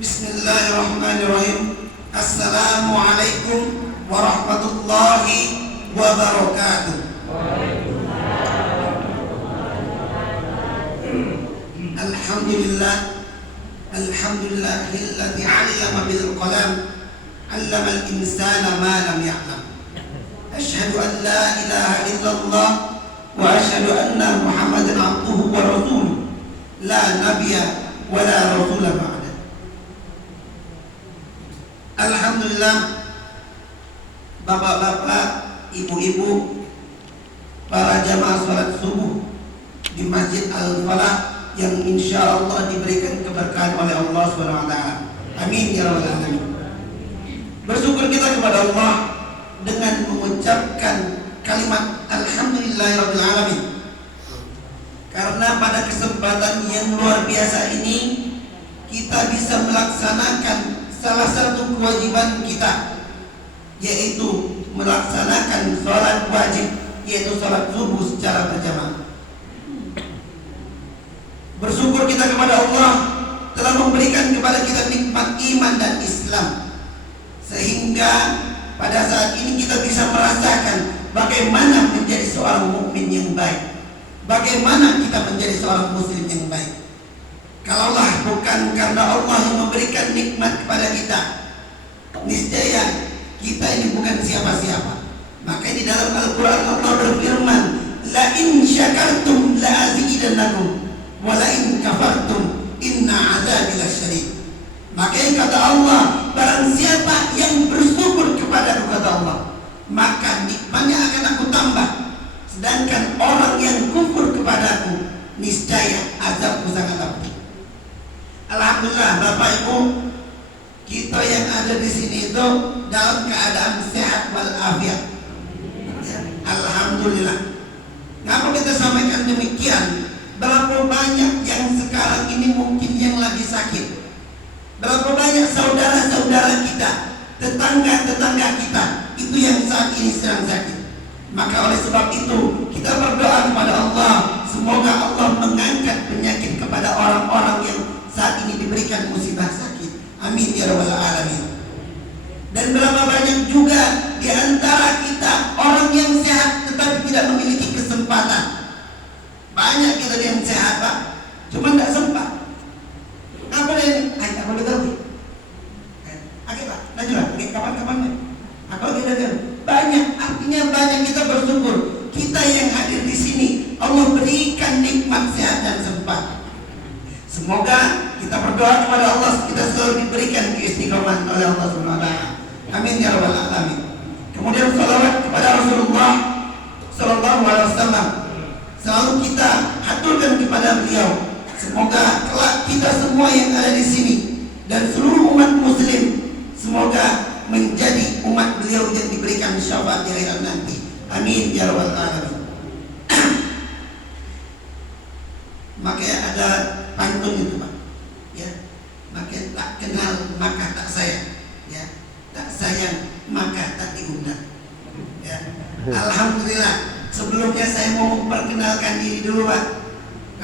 Bismillahirrahmanirrahim. Assalamualaikum warahmatullahi wabarakatuh. Alhamdulillah, alhamdulillahilladzi 'allama bil qalam, 'allama al insana ma lam ya'lam. Asyhadu an la ilaha illallah wa asyhadu anna Muhammadan 'abduhu wa rasuluh. La nabiyya wa la rasula ba'da. Alhamdulillah, bapak-bapak, ibu-ibu, para jamaah salat subuh di Masjid Al-Falah yang insya Allah diberikan keberkahan oleh Allah SWT. Amin ya rabbal alamin. Bersyukur kita kepada Allah dengan mengucapkan kalimat Alhamdulillahirabbil alamin, karena pada kesempatan yang luar biasa ini kita bisa melaksanakan salah satu kewajiban kita, yaitu melaksanakan sholat wajib, yaitu sholat subuh secara berjamaah. Bersyukur kita kepada Allah telah memberikan kepada kita nikmat iman dan Islam, sehingga pada saat ini kita bisa merasakan bagaimana menjadi seorang mukmin yang baik, bagaimana kita menjadi seorang muslim yang baik. Kalaulah bukan karena Allah yang memberikan nikmat kepada kita, niscaya kita ini bukan siapa-siapa. Maka di dalam Al-Quran Allah berfirman, la in syakartum la azidannakum wa la in kafartum inna azabi lasyadid. Maka kata Allah, barang siapa yang bersyukur kepadaku, kata Allah, maka nikmatnya akan aku tambah. Sedangkan orang yang kufur kepadaku, niscaya azabku sangat pedih. Alhamdulillah, Bapak Ibu, kita yang ada di sini itu dalam keadaan sehat walafiat. Ya, alhamdulillah. Ngapa kita sampaikan demikian? Berapa banyak yang sekarang ini mungkin yang lagi sakit? Berapa banyak saudara-saudara kita, tetangga-tetangga kita itu yang saat ini sedang sakit? Maka oleh sebab itu kita berdoa kepada Allah, semoga Allah mengangkat penyakit kepada orang-orang yang saat ini diberikan musibah sakit. Amin ya rabbal alamin. Dan berapa banyak juga di antara kita orang yang sehat tetapi tidak memiliki kesempatan. Banyak kita yang sehat, Pak, cuma tidak sempat. Apa ini? Aku boleh tahu. Oke Pak, lanjutlah. Kapan-kapan? Apa kita tahu? Banyak, artinya banyak kita bersyukur. Kita yang hadir di sini, Allah berikan nikmat sehat dan sempat. Semoga kita berdoa kepada Allah, kita selalu diberikan keistiqomahan oleh Allah SWT. Amin ya rabbal alamin. Kemudian salawat kepada Rasulullah Sallallahu Alaihi Wasallam selalu kita haturkan kepada beliau. Semoga kelak kita semua yang ada di sini dan seluruh umat muslim, semoga menjadi umat beliau yang diberikan syafaat di akhirat nanti. Amin ya rabbal alamin. Makanya ada pantun itu, Pak, ya, makin tak kenal maka tak sayang, ya, tak sayang maka tak diundang, ya. Alhamdulillah, sebelumnya saya mau memperkenalkan diri dulu, Pak.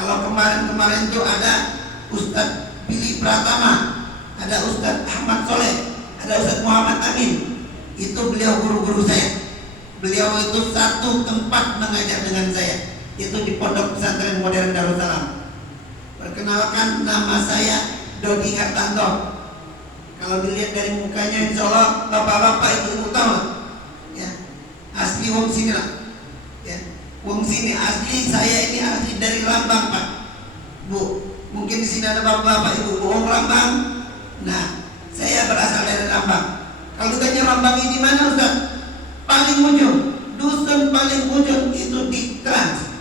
Kalau kemarin itu ada Ustadz Billy Pratama, ada Ustadz Ahmad Soleh, ada Ustadz Muhammad Amin. Itu beliau guru-guru saya. Beliau itu satu tempat mengajar dengan saya, itu di Pondok Pesantren Modern Darussalam. Perkenalkan, nama saya Dodi Hartanto. Kalau dilihat dari mukanya, insya Allah bapak-bapak ibu tahu, ya, asli wong sini lah, ya, wong sini asli. Saya ini asli dari Lambang, Pak, Bu. Mungkin di sini ada bapak-bapak ibu wong Lambang. Nah, saya berasal dari Lambang. Kalau ditanya Lambang ini mana, Ustaz? Paling ujung, dusun paling ujung itu di Trans.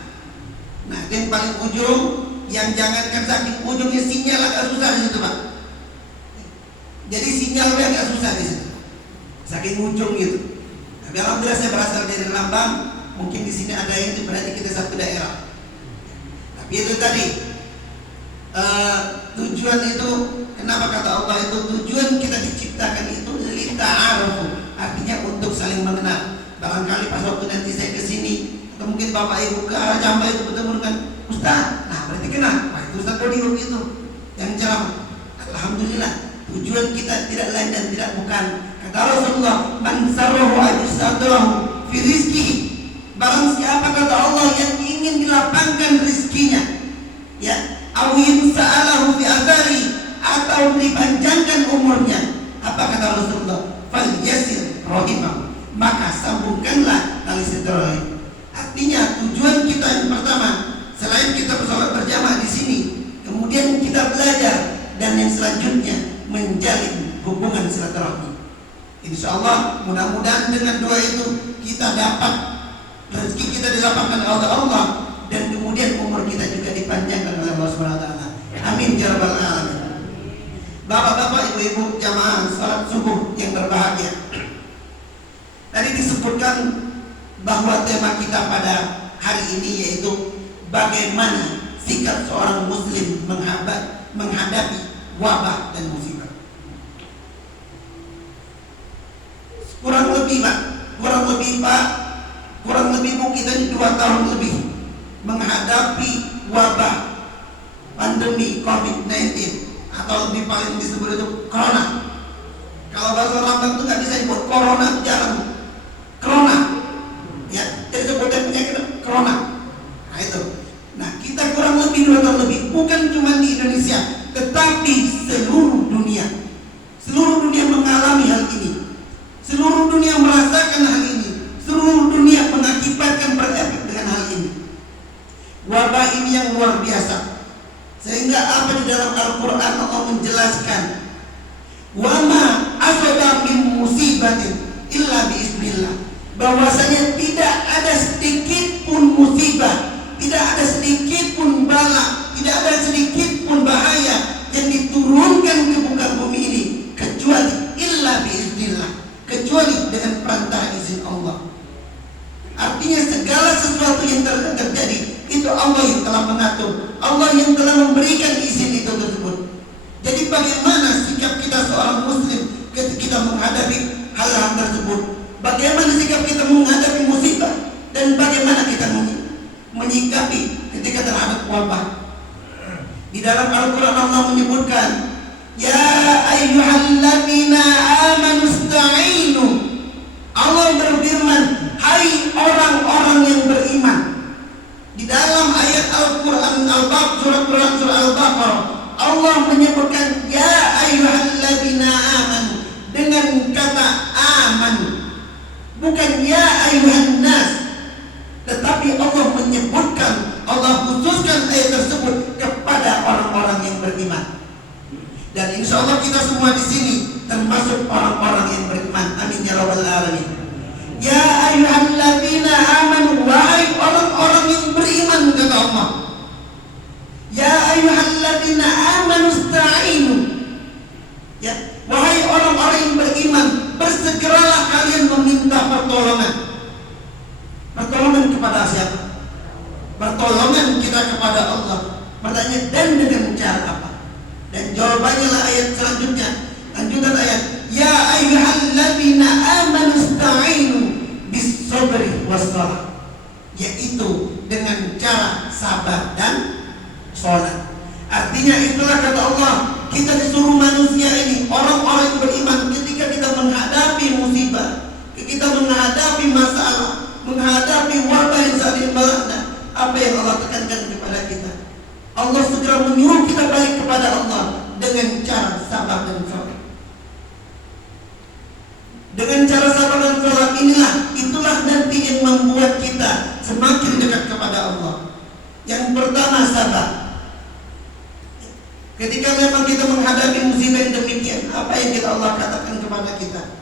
Nah, yang paling ujung, yang jangankan saking ujungnya sinyal agak susah di situ, Pak. Jadi sinyalnya agak susah di situ, saking ujung gitu. Tapi alhamdulillah saya berasal dari Lambang. Mungkin di sini ada yang berarti kita satu daerah. Tapi itu tadi tujuan itu, kenapa kata Allah itu tujuan kita diciptakan itu lita'arufu, artinya untuk saling mengenal. Barangkali pas waktu nanti saya kesini, atau mungkin bapak ibu ke arah Jambai itu bertemu dengan Ustaz, nah berarti kenal. Nah, itu Ustaz Dodi itu yang ceramah. Alhamdulillah, Tujuan kita tidak lain dan tidak bukan, kata Rasulullah, man sarrahu ajsadrahu fi rizqihi, barang siapa kata Allah yang ingin dilapangkan rizkinya, ya, awin sa'alahu fi azari, atau dipanjangkan umurnya, apa kata Rasulullah, fal yasir rahimah, maka sambungkanlah tali silaturahim. Artinya tujuan kita yang pertama, selain kita bersolat berjamaah di sini, kemudian kita belajar, dan yang selanjutnya menjalin hubungan silaturahmi. Insya Allah mudah-mudahan dengan doa itu kita dapat rezeki kita dilapangkan oleh Allah, dan kemudian umur kita juga dipanjangkan oleh Allah Subhanahu Wa Taala. Amin ya rabbal alamin. Bapak-bapak, ibu-ibu jamaah salat subuh yang berbahagia. Tadi disebutkan bahwa tema kita pada hari ini yaitu bagaimana sikap seorang muslim menghadapi wabah dan musibah. Kurang lebih Bu, kita ini 2 tahun lebih menghadapi wabah pandemi COVID-19, atau lebih paling disebut itu corona. Kalau bahasa Rambang itu nggak bisa disebut corona, jarang. Corona, ya, jadi sebutnya penyakit corona. Nah itu. Nah, kita kurang lebih 2 tahun lebih, bukan cuma di Indonesia, tetapi seluruh dunia. Seluruh dunia mengalami hal ini. Seluruh dunia merasakan hal ini. Seluruh dunia mengakibatkan berefek dengan hal ini. Wabah ini yang luar biasa. Sehingga apa di dalam Al-Quran Allah menjelaskan, wa ma asaba min musibatin illa biiznillah, bahwasanya tidak ada sedikit pun musibah, tidak ada sedikit pun bala, tidak ada sedikit pun bahaya yang diturunkan ke muka bumi ini kecuali illa biiznillah, kecuali dengan perantara izin Allah. Artinya segala sesuatu yang terjadi itu Allah yang telah mengatur, Allah yang telah memberikan izin itu tersebut. Jadi bagaimana sikap kita seorang muslim ketika kita menghadapi hal-hal tersebut? Bagaimana sikap kita menghadapi musibah, dan bagaimana kita menyikapi ketika terhadap wabah? Di dalam Al-Quran Allah menyebutkan, ya ayyuhalladzina amanu ista'inu. Allah berfirman, hai orang-orang yang beriman. Di dalam ayat Al-Quran surat Al-Baqarah, Allah menyebutkan ya ayyuhalladzina amanu dengan kata amanu, bukan ya ayyuhan nas, tetapi Allah menyebutkan, Allah khususkan ayat tersebut kepada orang-orang yang beriman. Dan insya Allah kita semua di sini termasuk orang-orang yang beriman. Amin ya rabbal alamin. Ya ayyuhalladzina amanu, wahai orang-orang yang beriman, kata Allah. Ya ayyuhalladzina amanu ista'inu. Ya, wahai orang-orang yang beriman, bersegeralah kalian meminta pertolongan. Pertolongan kepada siapa? Pertolongan kita kepada Allah. Pertanyaan, dan dengan cara apa? Dan jawabannya lah ayat selanjutnya. Lanjutan ayat, ya ayyuhalladzina amanu ista'inu bis-sabri was-shalah, yaitu dengan cara sabar dan sholat. Artinya itulah kata Allah, kita disuruh manusia ini, orang-orang yang beriman, ketika kita menghadapi musibah, kita menghadapi masalah, menghadapi wabah yang saat ini melanda, apa yang Allah tekankan kepada kita? Allah segera menyuruh kita balik kepada Allah dengan cara sabar dan sholat. Dengan cara sabar dan sholat itulah nanti yang membuat kita semakin dekat kepada Allah. Yang pertama, sabar. Ketika memang kita menghadapi musibah yang demikian, apa yang kita Allah katakan kepada kita?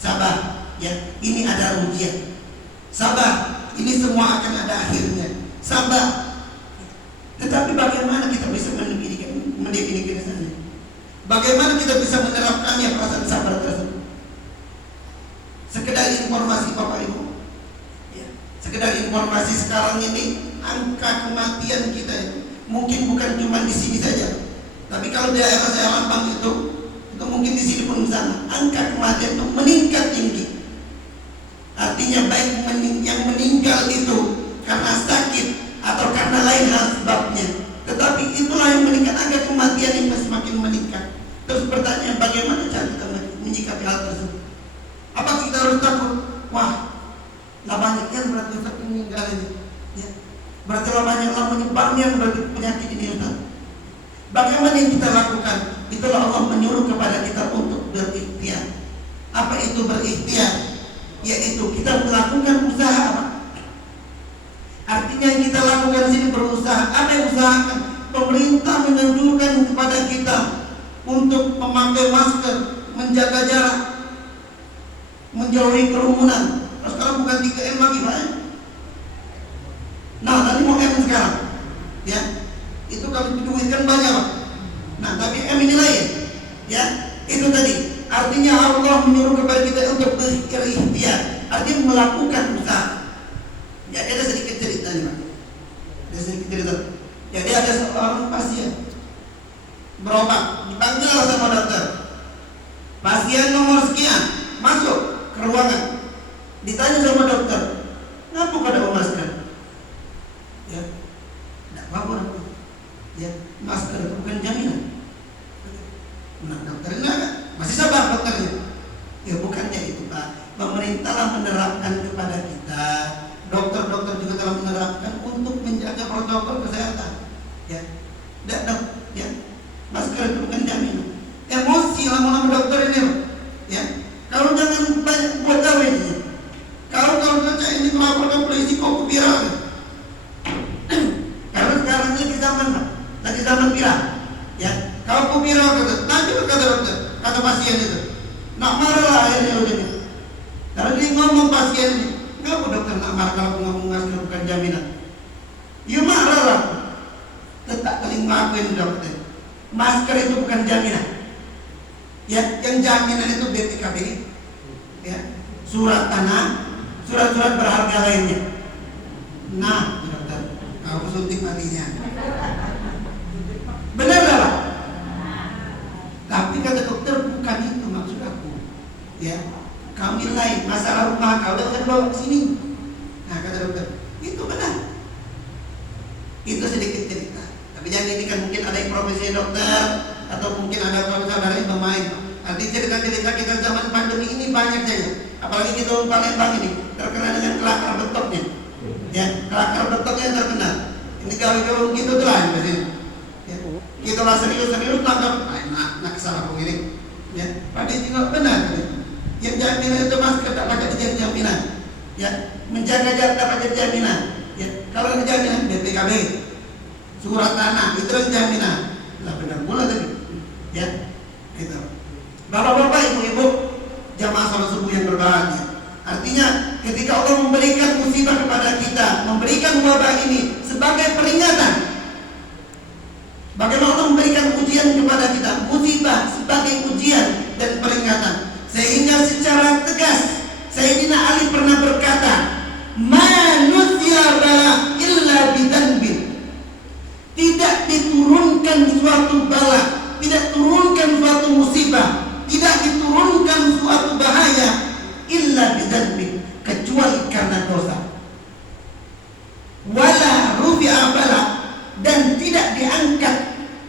Sabar, ya, ini ada ujian. Sabar, ini semua akan ada akhirnya. Sabar. Tetapi bagaimana kita bisa mendefinisikannya? Bagaimana kita bisa menerapkannya perasaan sabar tersebut? Sekedar informasi Bapak Ibu, ya, sekedar informasi sekarang ini angka kematian kita mungkin bukan cuma di sini saja, tapi kalau di daerah saya Lampang itu mungkin di sini pun sama. Angka kematian itu meningkat tinggi. Artinya baik yang meninggal itu karena sakit atau karena lain hal sebabnya, tetapi itulah yang meningkat, angka kematian yang semakin meningkat. Terus pertanyaan orang yang berpenyakit ini Ustaz. Bagaimana yang kita lakukan? Itulah Allah menyuruh kepada kita untuk berikhtiar. Apa itu berikhtiar? Yaitu kita melakukan usaha apa? Artinya yang kita lakukan di sini berusaha. Apa yang usahakan? Pemerintah menganjurkan kepada kita untuk memakai masker, menjaga jarak, menjauhi kerumunan. Sekarang bukan 3M lagi, Pak. Nah, tadi mau M sekarang. Ya. Itu kalau duit kan banyak, Pak. Nah, tapi M ini lain. Ya. Itu tadi. Artinya Allah menyuruh kepada kita untuk berikhtiar. Artinya melakukan usaha. Jadi ada sedikit cerita nih, Pak. Ada sedikit cerita. Jadi ada seorang pasien berobat, dipanggil sama dokter. Pasien nomor sekian masuk ke ruangan. Ditanya sama dokter, "Ngapa pada masker?" Ya, tidak apa-apa. Ya, masker itu bukan jaminan. Nah, dokternya masih sabar dokternya. Ya, bukannya itu, Pak. Pemerintah menerapkan kepada kita, dokter-dokter juga telah menerapkan untuk menjaga protokol kesehatan. Ya, tidak, ya, masker itu bukan jaminan. Emosi lama-lama dokter ini, ya. Kalau jangan banyak buat gawe ini. Kalau saja ini melaporkan polisi kok viral. Karena sekarang ini lagi zaman, Pak. Lagi zaman viral. Ya, kalau viral kata dokter, kata pasien itu. Nak marah lah akhirnya udah. Kalau dia ngomong pasien ini, kenapa dokter nak marah kalau ngomong masker bukan jaminan? Ya marah lah. Tetap kali ngelakuin dokter. Masker itu bukan jaminan. Ya, yang jaminan itu BPKB. Ya, surat tanah, surat-surat berharga lainnya. Nah, dokter, kamu suntik matinya. Benar lah, Pak? Tapi kata dokter bukan itu maksud aku. Ya, kami lain masalah rumah kau udah bawa ke sini. Nah, kata dokter, itu benar. Itu sedikit cerita. Tapi jangan ini kan mungkin ada yang profesi dokter atau mungkin ada saudara yang pemain. Nanti cerita-cerita kita zaman pandemi ini banyak saja. Apalagi kita Palembang ini terkenal dengan kelakar betoknya. Ya, kelakar betoknya terkenal. Ini kalau gitu tuh lah di sini. Ya, kita lah serius tangkap. Nak salah pengirim. Ya, padahal juga benar. Yang jaminan itu masker tak pakai jadi jaminan. Ya, menjaga jarak tak pakai jaminan. Ya, kalau jaminan BPKB, surat tanah itu jaminan. Lah benar pula tadi. Ya, itu. Bapak-bapak, ibu-ibu, jamaah salat subuh yang berbahagia. Artinya ketika Allah memberikan musibah kepada kita, memberikan wabah ini sebagai peringatan. Bagaimana Allah memberikan ujian kepada kita, musibah sebagai ujian dan peringatan. Sehingga secara tegas Sayyidina Ali pernah berkata, "Manusia bala illa bidanbin." Tidak diturunkan suatu bala, tidak turunkan suatu musibah, tidak diturunkan suatu bahaya illa bidanbin, kecuali karena dosa. Wala rufi'a bala, dan tidak diangkat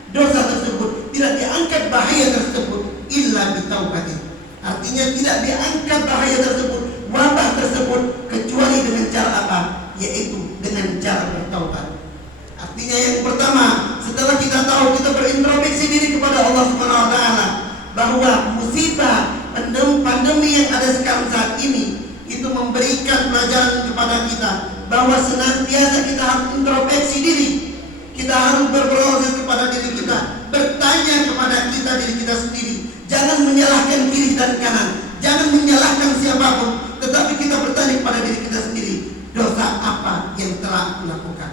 dosa tersebut, tidak diangkat bahaya tersebut illa bitaubatin. Artinya tidak diangkat bahaya tersebut, wabah tersebut, kecuali dengan cara apa? Yaitu dengan cara bertaubat. Artinya yang pertama, setelah kita tahu, kita berintrospeksi diri kepada Allah Subhanahu wa taala bahwa musibah pandemi yang ada sekarang saat ini itu memberikan pelajaran kepada kita bahwa senantiasa kita harus introspeksi diri. Kita harus berproses kepada diri kita, bertanya kepada diri kita sendiri. Jangan menyalahkan kiri dan kanan, jangan menyalahkan siapapun, tetapi kita bertanya kepada diri kita sendiri, dosa apa yang telah aku lakukan.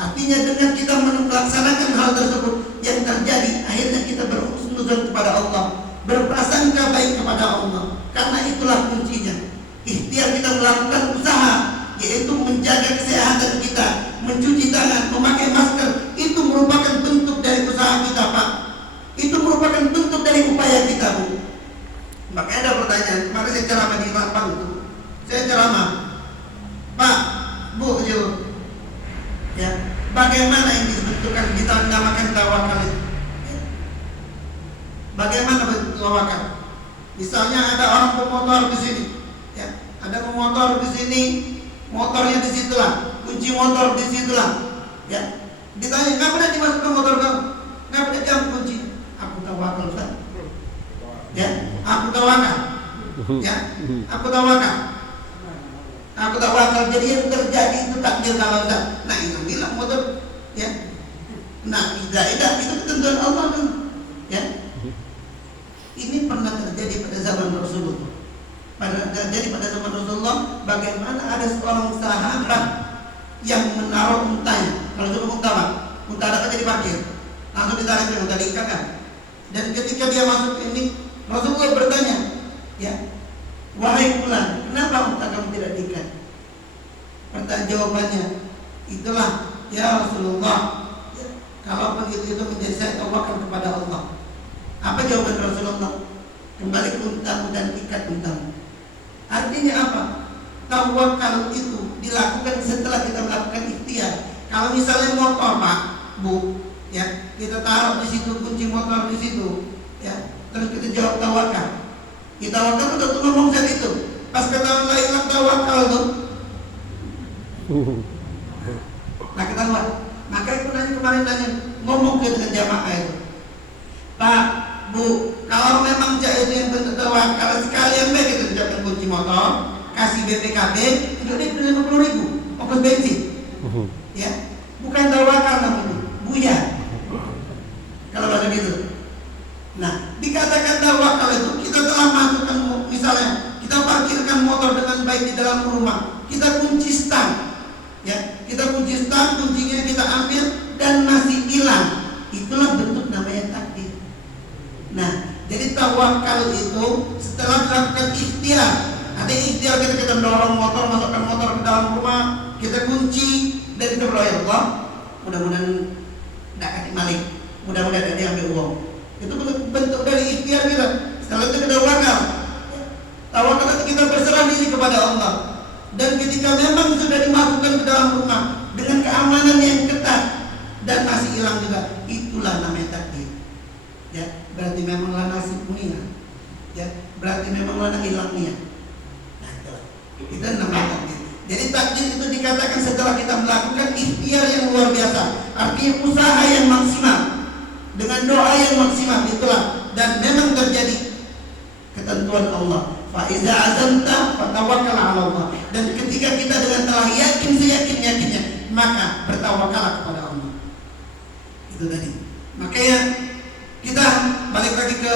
Artinya dengan kita melaksanakan hal tersebut yang terjadi, akhirnya kita berhusnuzon kepada Allah, berprasangka baik kepada Allah. Karena itulah kuncinya. Ikhtiar kita melakukan usaha, yaitu menjaga kesehatan kita, mencuci tangan, memakai masker, itu merupakan bentuk dari usaha kita, Pak. Itu merupakan bentuk dari upaya kita, Bu. Makanya ada pertanyaan, maka saya ceramah di lapang itu. Saya ceramah, Pak, Bu, ya, bagaimana yang dibentukkan kita namakan tawakal itu? Bagaimana bentuk tawakal? Misalnya ada orang pemotor di sini, ya, ada pemotor di sini, motornya di situlah, kunci motor di situlah, Ya, ditanya, "Ngapa dah dimasukkan motor kamu? Ngapa dah jam kunci?" "Aku tawakal, Ustaz." Ya, aku tawakal. Ya, aku tawakal. Aku tawakal. Jadi yang terjadi itu takdir Allah, Ustaz. Nah, hilang motor. Ya. Nah, tidak itu ketentuan Allah kan. Ya. Ini pernah terjadi pada zaman Rasulullah. Terjadi pada zaman Rasulullah, bagaimana ada seorang sahabat yang menaruh untanya. Kalau itu unta dapat jadi parkir, langsung ditarik ke unta diikatkan. Dan ketika dia masuk ini, Rasulullah bertanya, ya, "Wahai fulan, kenapa unta kamu tidak diikat?" Jawabannya, "Itulah ya Rasulullah, ya, kalau begitu itu menjadi saya tawakal kepada Allah." Apa jawaban Rasulullah? "Kembali ke untamu dan ikat untamu." Artinya apa? Tawakal itu dilakukan setelah kita melakukan ikhtiar. Kalau misalnya motor, Pak, Bu, ya, kita taruh di situ kunci motor di situ, ya, terus kita jawab tawakal. Kita tawakal udah tuh ngomong saat itu. Pas ketahuan hilang tawakal tuh. Nah, ketahuan. Maka itu kemarin ngomong ke dengan jamaah itu, "Pak, Bu, kalau memang itu yang bentuk tawakal, sekalian baik kita ucapkan kunci motor, kasih BPKB, untuk dia 50.000 ongkos bensin." Ya, bukan tawakal namanya, buya. Kalau bahasa gitu. Nah, dikatakan tawakal itu kita telah masukkan, misalnya kita parkirkan motor dengan baik di dalam rumah, kita kunci stang, ya, kita kunci stang, kuncinya kita ambil dan masih hilang. Itulah bentuk namanya takdir. Nah, jadi tawakal itu setelah melakukan ikhtiar. Ada ikhtiar kita dorong motor, masukkan motor ke dalam rumah, kita kunci dan kita berdoa, "Ya Allah, mudah-mudahan tidak kasih maling, mudah-mudahan tidak diambil uang." Itu bentuk dari ikhtiar kita. Setelah itu kita tawakal. Tawakal itu kita berserah diri kepada Allah. Dan ketika memang sudah dimasukkan ke dalam rumah dengan keamanan yang ketat dan masih hilang juga, itulah namanya takdir. Ya, berarti memanglah nasib mulia. Ya, berarti memanglah hilangnya. Nah, itulah. Itu namanya takdir. Jadi takdir itu dikatakan setelah kita melakukan ikhtiar yang luar biasa. Artinya usaha yang maksimal, dengan doa yang maksimal, itulah. Dan memang terjadi ketentuan Allah. Fa iza azamta fatawakkal 'ala Allah. Dan ketika kita dengan telah yakin seyakin-yakinnya, maka bertawakallah kepada Allah. Itu tadi. Makanya kita balik lagi ke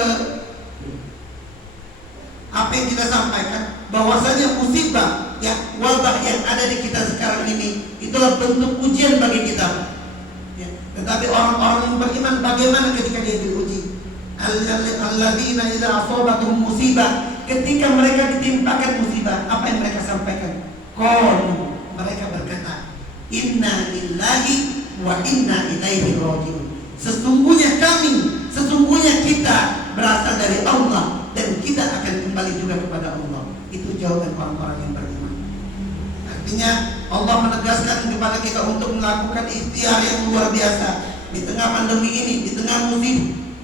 apa yang kita sampaikan, bahwasanya musibah, ya, wabah yang ada di kita sekarang ini, itulah bentuk ujian bagi kita. Ya, tetapi orang-orang yang beriman bagaimana ketika dia diuji? Alladzina idza asabatuhum musibah, ketika mereka ditimpakan musibah, apa yang mereka sampaikan? Qalu, mereka berkata, "Inna lillahi wa inna ilaihi raji'un." Sesungguhnya kami, sesungguhnya kita berasal dari Allah dan kita akan kembali juga kepada Allah. Itu jawaban orang-orang yang beriman. Artinya Allah menegaskan kepada kita untuk melakukan ikhtiar yang luar biasa di tengah pandemi ini, di tengah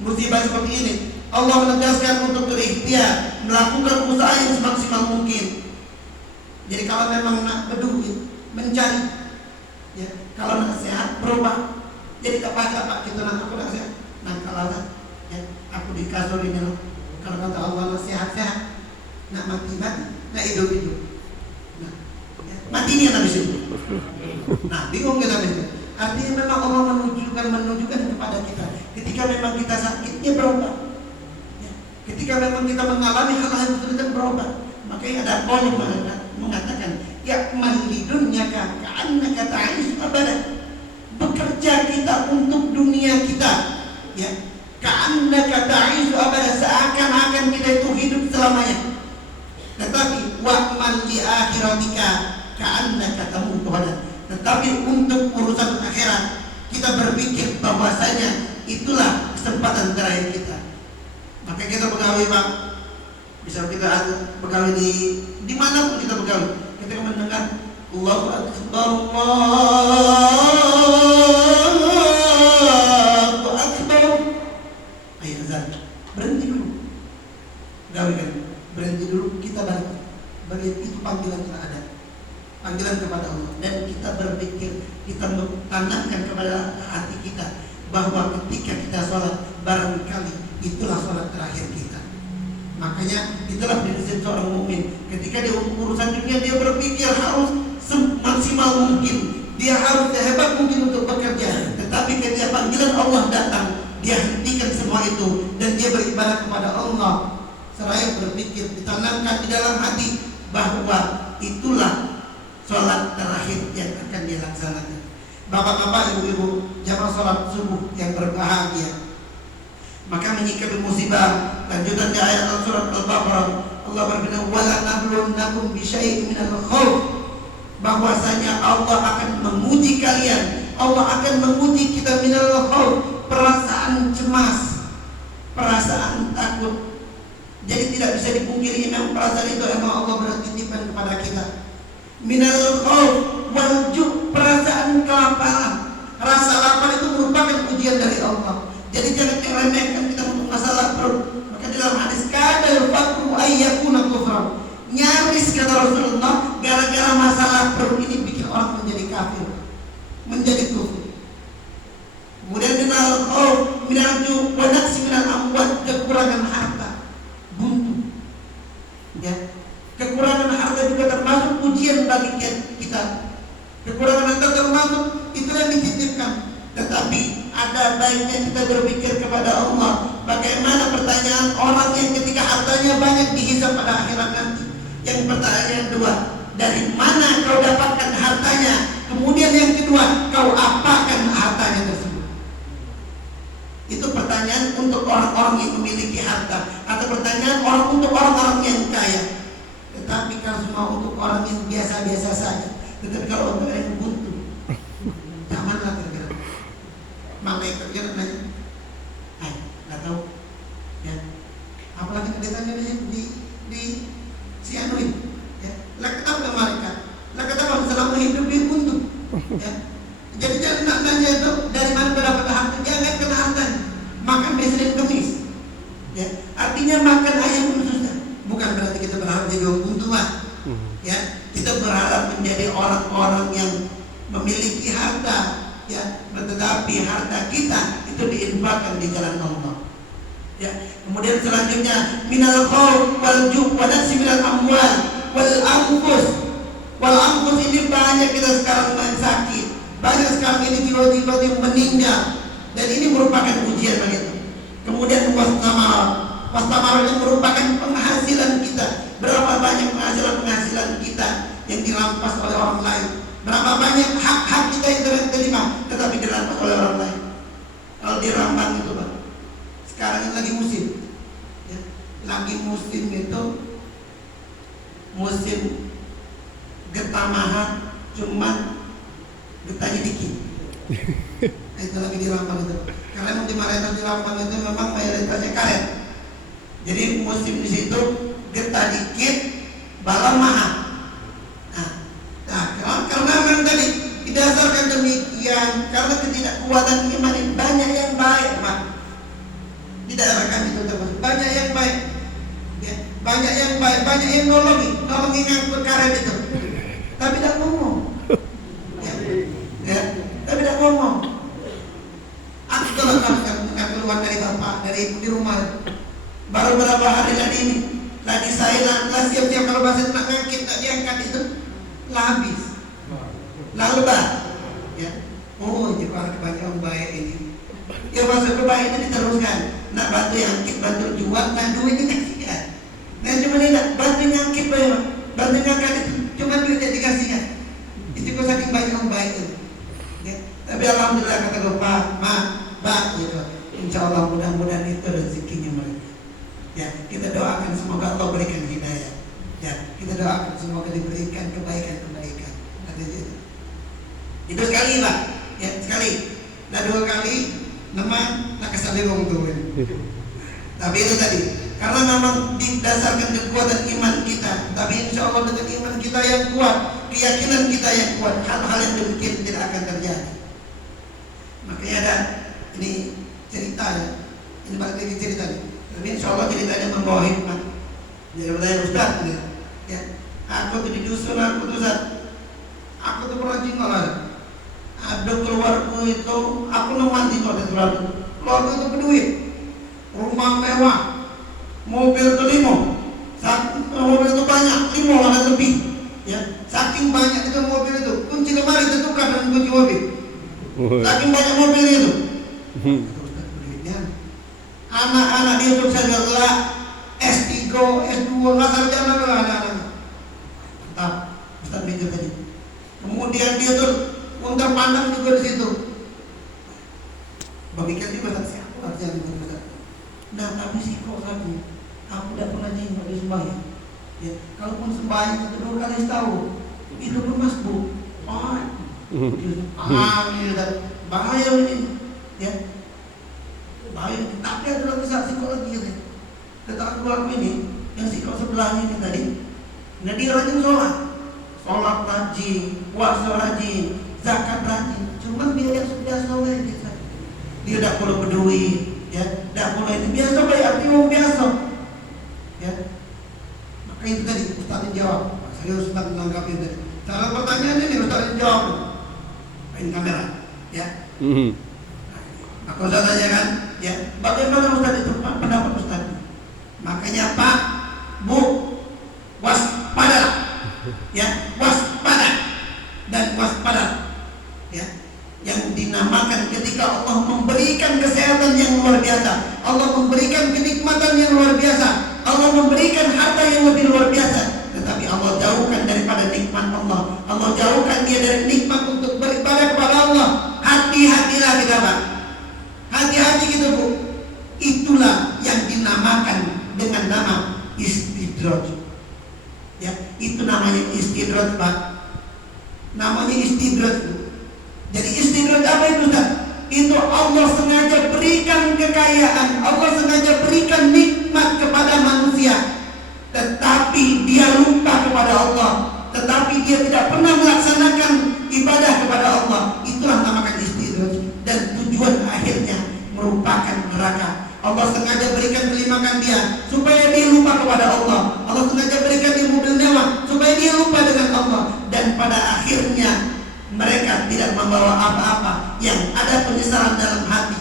musibah seperti ini. Allah menegaskan untuk berikhtiar, melakukan usaha yang semaksimal mungkin. Jadi kalau memang nak berduit, mencari, ya, kalau nak sehat, berubah. Jadi tak apa kita nak aku nak sehat, nak kalau ya, aku di kasur ini loh. Kalau kata Allah nak sehat-sehat, nak mati, nak hidup. Nah, ya, matinya habis itu. Nah, bingung kita habis itu. Artinya memang Allah menunjukkan kepada kita. Ketika memang kita sakitnya berubah. Ya, ketika memang kita mengalami hal-hal yang kesulitan berubah. Makanya ada qaul mengatakan, "Ya man lidunya ka'annaka ta'ishu abadan." Bekerja kita untuk dunia kita, ya, ka'annaka ta'ishu abadan, seakan-akan kita itu hidup selamanya. Tetapi wa'mal li akhiratika ka'annaka tamutu ghadan. Tetapi untuk urusan akhirat kita berpikir bahwasanya itulah kesempatan terakhir kita. Maka kita pegawai, Pak, bisa kita pegawai di mana pun kita pegawai, ketika mendengar Allahu Akbar, Allahu Akbar, ayo azan, berhenti dulu, pegawai kan, berhenti dulu, kita balik. Bagi itu panggilan yang ada. panggilan kepada Allah, dan kita berpikir, kita tanamkan kepada hati kita bahwa ketika kita sholat barangkali itulah sholat terakhir kita. Makanya itulah prinsip seorang mukmin. Ketika dia urusan dunia, dia berpikir harus semaksimal mungkin, dia harus sehebat mungkin untuk bekerja. Tetapi ketika panggilan Allah datang, dia hentikan semua itu dan dia beribadah kepada Allah. Seraya berpikir, ditanamkan di dalam hati bahwa itulah sholat terakhir yang akan dia laksanakan. Bapak-bapak, ibu-ibu, jamaah sholat subuh yang berbahagia, maka menyikapi musibah. Lanjutan di ayat surat Al-Baqarah, Allah berfirman, "Wala nabluwannakum bisyai'in minal khauf." Bahwasanya Allah akan menguji kalian, Allah akan menguji kita minal khauf, perasaan cemas, perasaan takut. Jadi tidak bisa dipungkiri memang perasaan itu emang Allah bertitipkan kepada kita. Minal khauf wal ju', perasaan kelaparan. Rasa lapar itu merupakan ujian dari Allah. Jadi jangan diremehkan kita untuk masalah perut. Maka dalam hadis kadal fakru ayyakuna kufra, nyaris kata Rasulullah, gara-gara masalah perut ini bikin orang menjadi kafir, menjadi kufur. Kemudian minal khauf minal ju' wa naqsi minal amwal, kekurangan harta, buntu. Ya, kekurangan harta juga termasuk ujian bagi kita. Kekurangan harta termasuk itu yang dititipkan. Tetapi ada baiknya kita berpikir kepada Allah. Bagaimana pertanyaan orang yang ketika hartanya banyak dihisab pada akhirat nanti. Yang pertanyaan kedua, dari mana kau dapatkan hartanya? Kemudian yang kedua, kau apakan hartanya tersebut? Itu pertanyaan untuk orang-orang yang memiliki harta, atau pertanyaan untuk orang-orang yang kaya. Tetapi kalau semua untuk orang yang biasa-biasa saja. Tetapi kalau untuk yang buntu, janganlah kira-kira. Malaikat dia nanya, nggak tahu, ya. Apalagi ditanya di si Anuin, ya. Lah kenapa malaikat? Lah kenapa selama hidup dia buntu, ya. Jadi jangan nanya itu dari mana dapat harta, jangan kena harta. Makan Senin Kemis, ya. Artinya makan ayam susah. Bukan berarti kita berharap jadi orang buntu, ya. Kita berharap menjadi orang-orang yang memiliki harta, ya, tetapi harta kita itu diinfakkan di jalan Allah. Ya, kemudian selanjutnya minal khauf wal ju' wa naqsi minal amwal wal anfus. Wal anfus ini banyak kita sekarang yang sakit, banyak sekarang ini tiba-tiba meninggal, dan ini merupakan ujian bagi kita. Kemudian wastamar itu merupakan penghasilan kita. Berapa banyak penghasilan kita yang dirampas oleh orang lain? Berapa banyak hak-hak kita yang terima tetapi dirampas oleh orang lain? Kalau di Rambang itu, Pak, sekarang ini lagi musim, ya, lagi musim itu musim getah mahal, cuman getahnya dikit. Nah, itu lagi di Rambang itu. Karena di mayoritas di Rambang itu memang mayoritasnya karet. Jadi musim di situ getah dikit, bala mahal. Karena memang tadi didasarkan demikian, karena ketidakkuatan iman ini banyak yang baik, Pak. Di daerah kami itu termasuk banyak yang baik, ya, banyak yang baik, banyak yang nolongi ngangkut karet itu, tapi tidak ngomong, ya, tapi tidak ngomong. Aku kalau keluar dari bapak, dari ibu di rumah, baru beberapa hari tadi saya lah siap-siap kalau bahasa nak ngangkit tak diangkat itu, lah habis. Lalu ya, oh ini orang kebanyakan baik ini. Ya masuk ke baik ini diteruskan. Nak bantu angkit, bantu jual, nah duitnya kasihkan. Nah cuma ini nak bantu ngangkit, bantu ngangkat itu, cuma duitnya dikasihkan. Itu kok saking banyak orang baik itu. Ya. Tapi alhamdulillah kata gue, Pak, gitu. Insya Allah mudah-mudahan itu rezekinya mereka. Ya, kita doakan semoga Allah berikan hidayah. Ya, kita doakan semoga diberikan kebaikan-kebaikan. Itu sekali, Pak. Ya, sekali. Nah, 2 kali memang nak kesali wong tuh. Tapi itu tadi, karena memang didasarkan kekuatan iman kita. Tapi insya Allah dengan iman kita yang kuat, keyakinan kita yang kuat, hal-hal yang demikian tidak akan terjadi. Makanya ada ini cerita ya. Ini balik lagi cerita. Tapi insya Allah ceritanya membawa hikmah. Jadi bertanya Ustaz, ya, aku tuh di dusun, aku tuh Ustaz, Aku tuh pernah tinggal ada keluarga itu, aku nemanti kok di keluarga itu berduit, rumah mewah, mobil itu 5, mobil itu banyak, 5 lah lebih, ya. Saking banyak itu mobil itu, kunci lemari tertukar dengan kunci mobil. Saking banyak mobil itu. Anak-anak dia tuh saya lihat S3, S2, nggak sarjana lah anak-anak. Mantap, Ustaz mikir tadi. Kemudian dia tuh terpandang juga di situ. Bagikan juga siapa artinya itu Ustaz. Nah tapi sih kok tadi, aku tidak pernah jenguk di sembahyang. Ya, kalaupun sembahyang itu 2 kali setahun, itu pun masbuk. Amin dan bahaya ini, ya. Bahaya. Tapi ada lagi psikologi ini. Tetangga aku ini, yang sikap sebelahnya ini tadi, nah dia rajin sholat rajin, puasa rajin, zakat rajin. Cuman dia yang sudah soleh gitu. Dia tidak perlu berduit, ya, tidak perlu ini biasa baik arti orang biasa, ya. Maka itu tadi Ustaz jawab. Saya Ustaz menanggapi tadi. Cara pertanyaan ini Ustaz jawab. Main kamera, ya. Maka Ustaz tanyakan, ya, bagaimana Ustaz itu pendapat Ustaz? Makanya Pak, Bu, waspada, ya, waspada dan waspada, ya, yang dinamakan ketika Allah memberikan kesehatan yang luar biasa, Allah memberikan kenikmatan yang luar biasa, Allah memberikan harta yang lebih luar biasa, tetapi Allah jauhkan daripada nikmat Allah, Allah jauhkan dia dari nikmat untuk beribadah kepada Allah. Hati-hatilah kita Pak, hati-hati gitu Bu. Itulah yang dinamakan dengan nama istidraj, ya, itu namanya istidraj Pak, namanya istidraj Bu. Jadi istidraj apa itu Ustaz? Itu Allah sengaja berikan kekayaan, Allah sengaja berikan nikmat kepada manusia, tetapi dia lupa kepada Allah, tetapi dia tidak pernah melaksanakan ibadah kepada Allah. Itulah namakan istidraj, dan tujuan akhirnya merupakan neraka. Allah sengaja berikan kelimakan dia supaya dia lupa kepada Allah. Allah sengaja berikan dia mobil mewah supaya dia lupa dengan Allah, dan pada akhirnya mereka tidak membawa apa-apa, yang ada penyesalan dalam hati.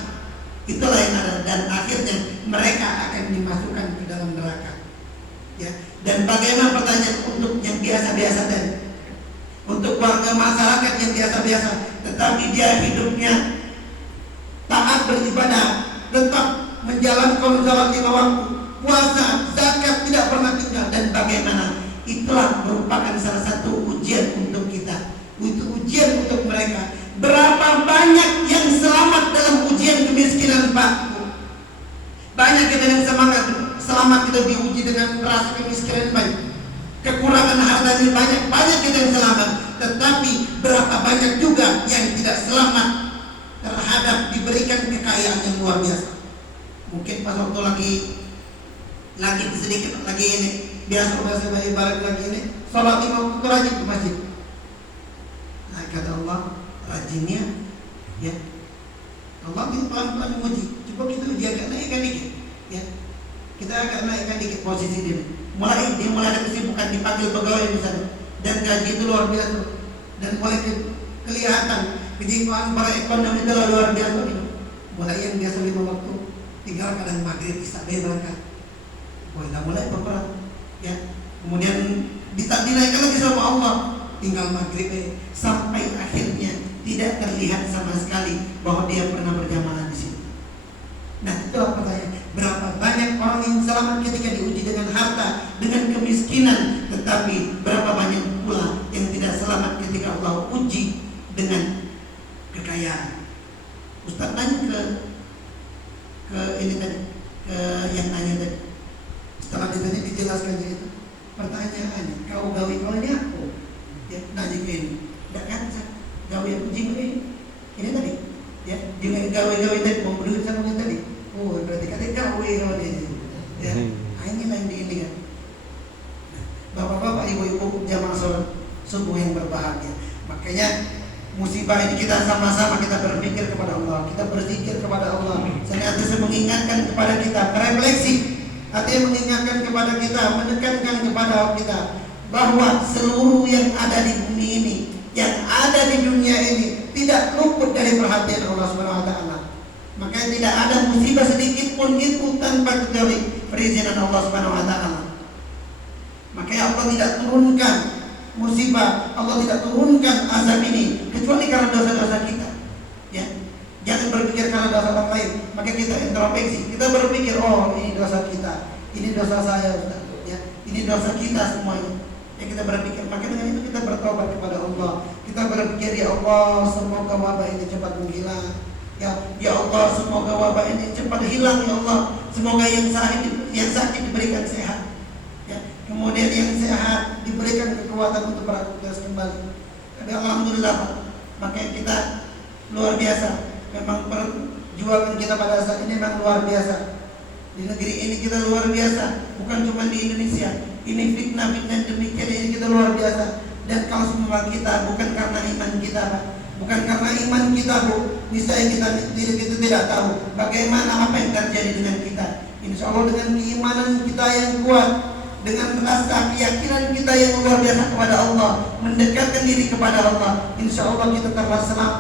Itulah yang ada, dan akhirnya mereka akan dimasukkan ke dalam neraka, ya. Dan bagaimana pertanyaan untuk yang biasa-biasa tadi, untuk warga masyarakat yang biasa-biasa tetapi dia hidupnya taat beribadah, tetap menjalankan sholat 5 waktu, puasa, zakat, tidak pernah tinggal, dan bagaimana? Itulah merupakan salah satu ujian untuk kita. Itu ujian untuk mereka. Berapa banyak yang selamat dalam ujian kemiskinan Pak? Banyak kita yang selamat kita diuji dengan rasa kemiskinan banyak. Kekurangan harta ini banyak kita yang selamat. Tetapi berapa banyak juga yang tidak selamat terhadap diberikan kekayaan yang luar biasa. Mungkin pas waktu lagi sedikit lagi ini biasa ibarat lagi ini sholat 5 waktu rajin ke masjid. Nah, kata Allah rajinnya, ya, Allah ini pelan-pelan menguji. Coba kita uji agak naikkan dikit, ya, kita agak naikkan dikit posisi dia. Mulai ada kesibukan dipanggil pegawai misalnya, dan gaji itu luar biasa, dan mulai kelihatan kejiwaan para ekonomi itu luar biasa. Mulai yang biasa 5 waktu tinggal kadang maghrib bisa berangkat, mulai berperang, ya. Kemudian dinaikkan lagi sama Allah, tinggal maghrib sampai akhirnya tidak terlihat sama sekali bahwa dia pernah berjamaah di situ. Nah, itulah pertanyaan, berapa banyak orang yang selamat ketika diuji dengan harta, dengan kemiskinan, tetapi berapa banyak pula yang tidak selamat ketika Allah uji dengan kekayaan. Ustaz nanya ke ini tadi, ke yang nanya tadi, setelah ditanya dijelaskannya itu, pertanyaannya, kau gawe kau ini aku, ya, nanya ke ini, tidak kan gawe aku ini tadi, ya, dengan gawe tadi mau berdua sama yang tadi, oh berarti katanya gawe ini, ya, inilah yang diinginkan. Bapak-bapak, ibu-ibu jamaah sholat subuh yang berbahagia, makanya musibah ini kita sama-sama kita berpikir kepada Allah, kita berzikir kepada Allah, senantiasa mengingatkan kepada kita, merefleksi, artinya mengingatkan kepada kita, menekankan kepada kita bahwa seluruh yang ada di bumi ini yang ada di dunia ini tidak luput dari perhatian Allah Subhanahu wa taala. Maka tidak ada musibah sedikit pun itu tanpa kecuali perizinan Allah Subhanahu wa taala. Makanya Allah tidak turunkan musibah, Allah tidak turunkan azab ini kecuali karena dosa-dosa kita. Ya. Jangan berpikir karena dosa orang lain. Maka kita introspeksi. Kita berpikir, oh ini dosa kita, ini dosa saya, Ustaz. Ya, ini dosa kita semuanya. Ya kita berpikir. Maka dengan itu kita bertobat kepada Allah. Kita berpikir, ya Allah, semoga wabah ini cepat menghilang. Ya Allah, semoga wabah ini cepat hilang. Ya Allah, semoga yang sakit diberikan sehat. Ya, kemudian yang sehat diberikan kekuatan untuk beraktivitas kembali. Tapi alhamdulillah, Pak. Maka kita luar biasa. Memang perjuangan kita pada saat ini memang luar biasa. Di negeri ini kita luar biasa. Bukan cuma di Indonesia. Ini fitnah-fitnah demikian ini kita luar biasa. Dan kalau semua kita bukan karena iman kita, Pak. Bukan karena iman kita, Bu. Misalnya kita tidak tahu bagaimana apa yang terjadi dengan kita. Insya Allah dengan keimanan kita yang kuat, dengan rasa keyakinan kita yang luar biasa kepada Allah, mendekatkan diri kepada Allah, insya Allah kita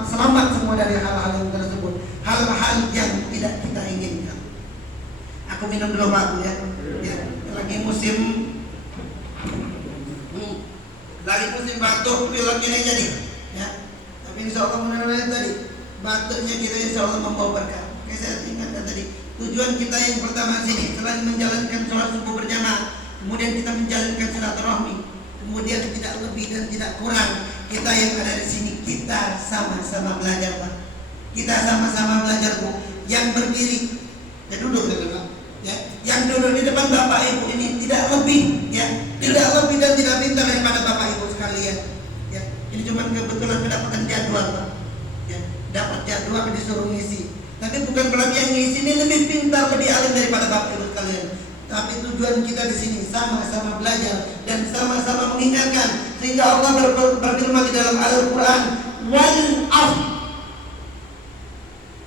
selamat semua dari hal-hal yang tersebut, hal-hal yang tidak kita inginkan. Aku minum dulu Pak ya. Lagi musim batuk, pilek ini jadi ya. Tapi insya Allah menurut tadi batuknya kita insya Allah membawa berkah. Oke, saya ingatkan tadi tujuan kita yang pertama sini selain menjalankan sholat subuh berjamaah, kemudian kita menjalankan silaturahmi, kemudian tidak lebih dan tidak kurang. Kita yang ada di sini kita sama-sama belajar, Pak. Kita sama-sama belajar, Bu. Yang berdiri, ya duduk Pak. Ya, yang duduk di depan Bapak Ibu ini tidak lebih, ya, tidak lebih dan tidak pintar daripada Bapak Ibu sekalian. Ya, ini cuma kebetulan mendapatkan jadwal, Pak. Ya, dapat jadwal disuruh ngisi. Tapi bukan berarti yang ngisi ini lebih pintar, lebih alim daripada Bapak Ibu sekalian. Tapi tujuan kita di sini sama-sama belajar dan sama-sama mengingatkan, sehingga Allah berfirman di dalam Al-Quran, wal asr.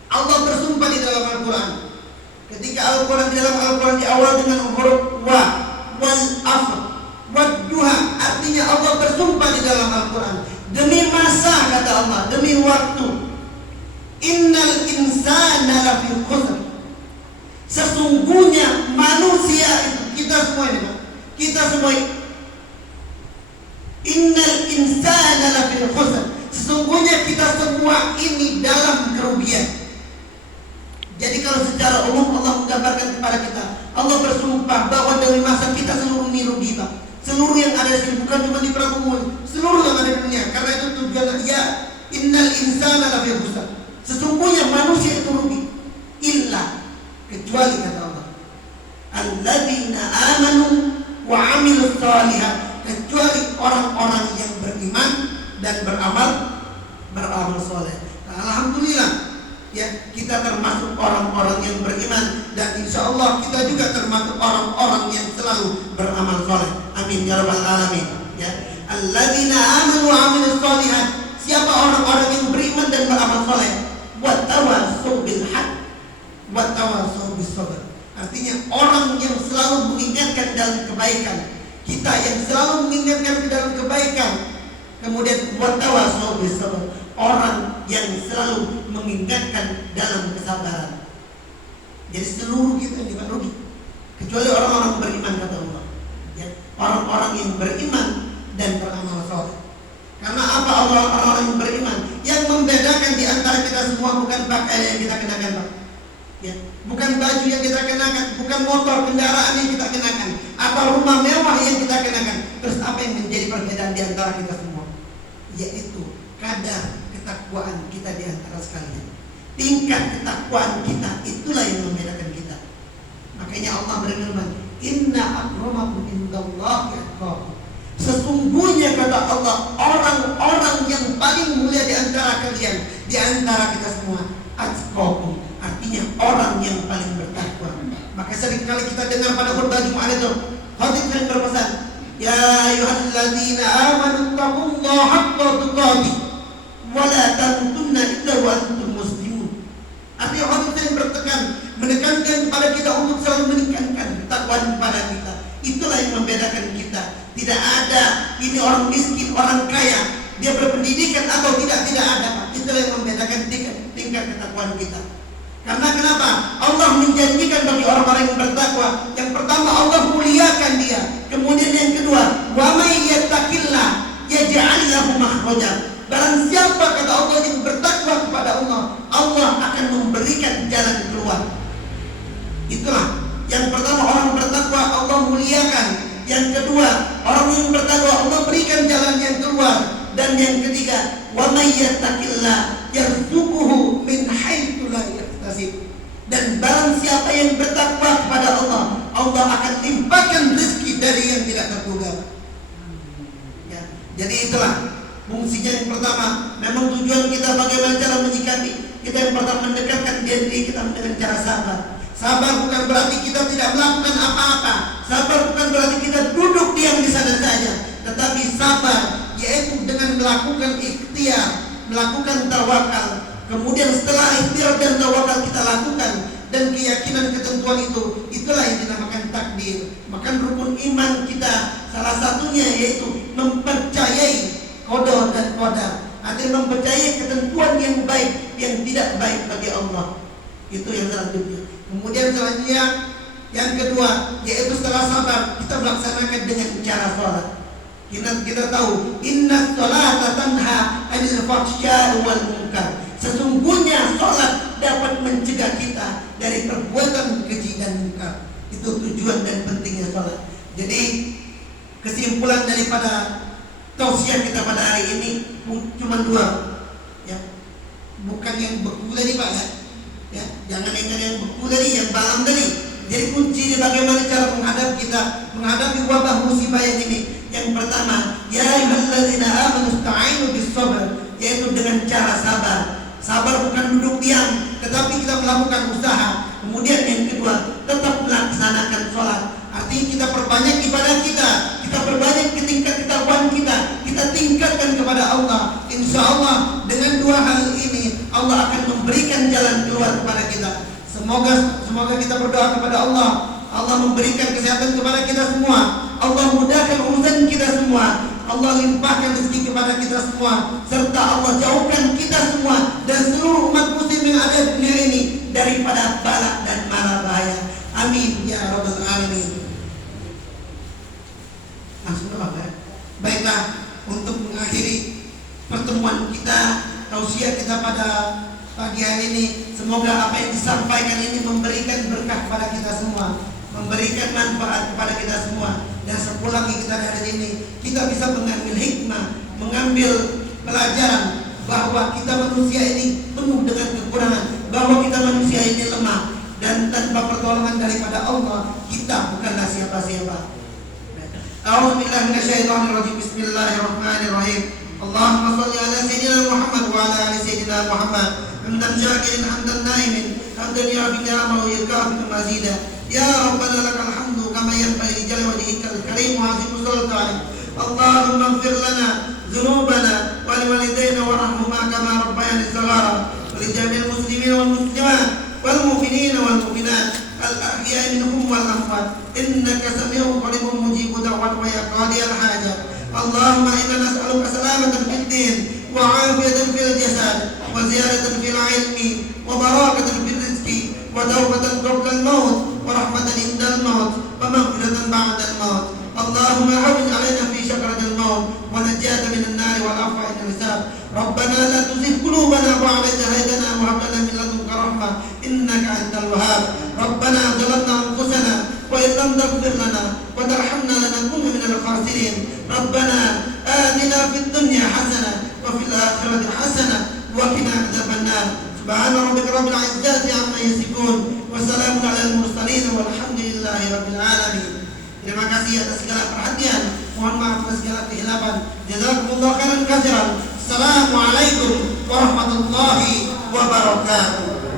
Allah bersumpah di dalam Al-Quran. Ketika Al-Quran di dalam Al-Quran diawal dengan huruf wa, wal asr, wadduha, artinya Allah bersumpah di dalam Al-Quran demi masa, kata Allah, demi waktu. Innal insana lafi khusr. Sesungguhnya manusia itu, kita semua ini Pak, kita semua ini, innal insana lafi khusr. Sesungguhnya kita semua ini dalam kerugian. Jadi kalau secara umum Allah menggambarkan kepada kita, Allah bersumpah bahwa demi masa kita seluruh ini rugi, Pak. Seluruh yang ada di sini, bukan cuma di Prabowo, seluruh yang ada di dunia. Karena itu tujuan, ya innal insana lafi khusr. Sesungguhnya manusia itu rugi, illa, kecuali kata Allah, alladzina amanu wa amilus shalihat, kecuali orang-orang yang beriman dan beramal soleh. Nah, alhamdulillah ya, kita termasuk orang-orang yang beriman dan insya Allah kita juga termasuk orang-orang yang selalu beramal soleh. Amin ya rabbal alamin. Ya, alladzina amanu wa amilus shalihat. Siapa orang-orang yang beriman dan beramal soleh? Wattawasau bil haq, wattawasau bis sabr. Artinya orang yang selalu mengingatkan dalam kebaikan, kita yang selalu mengingatkan dalam kebaikan, kemudian wattawasau bis sabr, orang yang selalu mengingatkan dalam kesabaran. Jadi seluruh kita tidak rugi, kecuali orang-orang beriman, kata Allah ya, orang-orang yang beriman dan beramal soleh. Karena apa? Orang-orang yang beriman, yang membedakan di antara kita semua bukan pakaian yang kita kenakan, Pak. Ya, bukan baju yang kita kenakan, bukan motor kendaraan yang kita kenakan, atau rumah mewah yang kita kenakan. Terus apa yang menjadi perbedaan di antara kita semua? Yaitu kadar ketakwaan kita di antara sekalian. Tingkat ketakwaan kita, itulah yang membedakan kita. Makanya Allah berfirman, inna akramakum indallahi atqakum. Sesungguhnya kata Allah, orang-orang yang paling mulia di antara kalian, di antara kita semua, atqakum, artinya orang yang paling bertakwa. Maka seringkali kita dengar pada khutbah Jumat itu, khatib sering berpesan, ya ayyuhalladzina amanu taqullaha haqqa tuqatih wa la tamutunna illa wa antum muslimun. Artinya khatib sering menekankan kepada kita untuk selalu meningkatkan ketakwaan kepada kita. Itulah yang membedakan kita. Tidak ada ini orang miskin, orang kaya. dia berpendidikan atau tidak ada. Itulah yang membedakan tingkat ketakwaan kita. Karena kenapa? Allah menjanjikan bagi orang-orang yang bertakwa, yang pertama Allah muliakan dia. Kemudian yang kedua, wa may yattaqillah yaj'al lahu makhraja. Barang siapa kata Allah yang bertakwa kepada Allah, Allah akan memberikan jalan keluar. Itulah yang pertama, orang bertakwa Allah muliakan. Yang kedua, orang yang bertakwa Allah berikan jalan yang keluar. Dan yang ketiga, wa may yattaqillah yarzuquhu min haitsu la yahtasib. Dan barang siapa yang bertakwa kepada Allah, Allah akan limpahkan rezeki dari yang tidak terduga. Ya, jadi itulah fungsinya yang pertama. Memang tujuan kita bagaimana cara menyikapi. Kita yang pertama mendekatkan diri kita dengan cara sabar. Sabar bukan berarti kita tidak melakukan apa-apa. Sabar bukan berarti kita duduk diam di sana saja. Tetapi sabar yaitu dengan melakukan ikhtiar, melakukan tawakal. Kemudian setelah ikhtiar dan tawakal kita lakukan dan keyakinan ketentuan itu, itulah yang dinamakan takdir. Maka rukun iman kita salah satunya yaitu mempercayai qada dan qadar. Artinya mempercayai ketentuan yang baik, yang tidak baik bagi Allah. Itu yang selanjutnya. Kemudian selanjutnya yang kedua yaitu setelah sabar kita melaksanakan dengan cara sholat. Kita tahu inna sholata tanha 'anil fahsya'i wal munkar. Sesungguhnya sholat dapat mencegah kita dari perbuatan keji dan munkar. Itu tujuan dan pentingnya sholat. Jadi kesimpulan daripada tausiah kita pada hari ini cuma dua, ya. Bukan yang beku tadi Pak, ya. Jangan yang beku tadi, yang balam tadi. Jadi kunci bagaimana cara menghadapi wabah musibah yang ini. Yang pertama, ya ayyuhalladzina amanu ista'inu bis-sabr, yaitu dengan cara sabar. Sabar bukan duduk diam, tetapi kita melakukan usaha. Kemudian yang kedua, tetap melaksanakan sholat. Artinya kita perbanyak ibadah kita perbanyak tingkat ketakwaan kita tingkatkan kepada Allah. Insya Allah dengan dua hal ini Allah akan memberikan jalan keluar kepada kita. Semoga kita berdoa kepada Allah. Allah memberikan kesehatan kepada kita semua. Allah mudahkan urusan kita semua. Allah limpahkan rezeki kepada kita semua. Serta Allah jauhkan kita semua dan seluruh umat muslim yang ada di dunia ini daripada bala dan mara bahaya. Amin ya rabbal alamin. Baiklah, untuk mengakhiri pertemuan kita, tausiah kita pada pagi hari ini, semoga apa yang disampaikan ini memberikan berkah kepada kita semua, memberikan manfaat kepada kita semua. Dan sepulangnya kita dari sini, kita bisa mengambil hikmah, mengambil pelajaran bahwa kita manusia ini penuh dengan kekurangan, bahwa kita manusia ini lemah, dan tanpa pertolongan daripada Allah kita bukanlah siapa-siapa. A'udzubillahi minasyaitonirrajim. Bismillahirrahmanirrahim. Allahumma shalli ala sayyidina Muhammad wa ala ali sayyidina Muhammad. Hamdan syakirin hamdan naimin hamdan yafiqu ni'amahu yakafi mazida. Ya Rabbana lakal hamdu kama yanbaghi li jalali wajhikal karim wa 'azimi sultanik. Allahumma ighfir lana dhunubana wa liwalidayna warhamhuma kama rabbayani shaghara. Wa li jami'il muslimin wal muslimat wal mu'minina wal mu'minat al-ahya'i minhum wal amwat. Innaka sami'un qaribun mujibud da'wat wa ya qadiyal hajat. Allahumma inna nas'aluka salamatan fid din wa 'afiyatan fil jasad wa ziyadatan fil 'ilmi wa barakatan fil rizqi wa tawbatan qabla al-maut wa rahmatan indal maut wa maghfiratan ba'da al-maut. Allahumma hawwin 'alaina fi sakratil maut wa najata minan nar wal 'afwa 'inda hisab. Rabbana la tuzigh qulubana ba'da idh hadaytana wa hab lana min ladunka rahmah innaka antal wahhab. Rabbana zalamna anfusana wa in lam taghfir lana wa tarhamna lanakunanna minal khasirin. Rabbana atina fid dunya hasanah wa fil akhirati hasanah wa qina adzabannar. Subhana rabbika rabbil izzati amma yasifun wa salamun alal mursalin walhamdulillahi rabbil alamin. Terima kasih atas segala perhatian. Mohon maaf atas segala kehilapan. Jazakumullah khairan katsiran. Assalamualaikum warahmatullahi wabarakatuh.